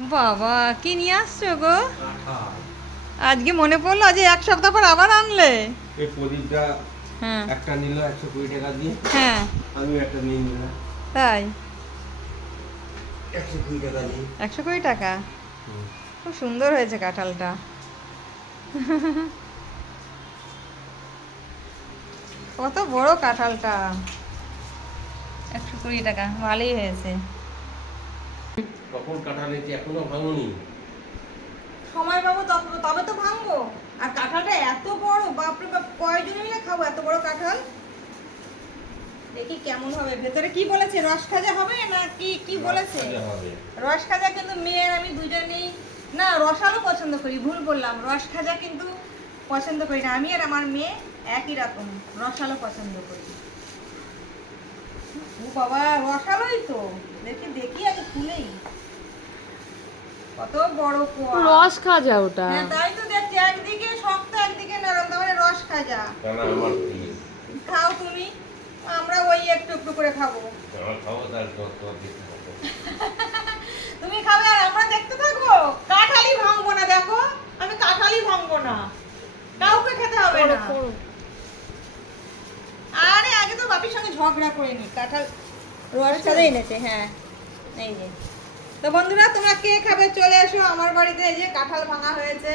বাবা কি নিয়ে আসছো গো? আজকে মনে পড়লো যে এক সপ্তাহ পর আবার আনলে। এই প্রদীপটা হ্যাঁ একটা নিল 120 টাকা দিয়ে। হ্যাঁ আমি একটা নিয়ে নিলাম তাই 120 টাকা দিয়ে। 120 টাকা। খুব সুন্দর হয়েছে কাঁঠালটা। কত বড় কাঁঠালটা। 120 টাকা ভালোই হয়েছে। কখন কাটা নিয়েছি এখনো ভাঙনি। সময় পাবো তবে তো ভাঙবো। আর কাঁঠালটা এত বড়, বাপরে বাপ, কয়জনে মিলে খাবো এত বড় কাঁঠাল? দেখি কেমন হবে। ভেতরে কি বলেছে, রস খাজা হবে না কি কি বলেছে? রস খাজা কিন্তু মেয়ের আমি দুজনেই না, রসালো পছন্দ করি। ভুল বললাম, রস খাজা কিন্তু পছন্দ করি না। আমি আর আমার মেয়ে একই রকম, রসালো পছন্দ করি। ও বাবা, রসালোই তো। দেখি দেখি আগে খুলেই। কত বড় কোয়া। রস খাজা ওটা। হ্যাঁ তাই তো দেখছি, একদিকে শক্ত একদিকে নরম, তাহলে রস খাজা। কেন আমার প্রিয়। খাও তুমি, আমরা ওই একটু একটু করে খাবো। আমার খাবো তার যত দিতে হবে। তুমি খাবে আর আমরা দেখতে থাকবো। কাঁঠালই ভাঙবো না, দেখো আমি কাঁঠালই ভাঙবো না, কাউকে খেতে হবে না। আরে আগে তো বাপির সঙ্গে ঝগড়া করে নি, কাঁঠাল রস খাজা এনেছে। হ্যাঁ এই যে। তো বন্ধুরা, তোমরা কে খাবে চলে এসো আমার বাড়িতে। এই যে কাঁঠাল ভাঙা হয়েছে।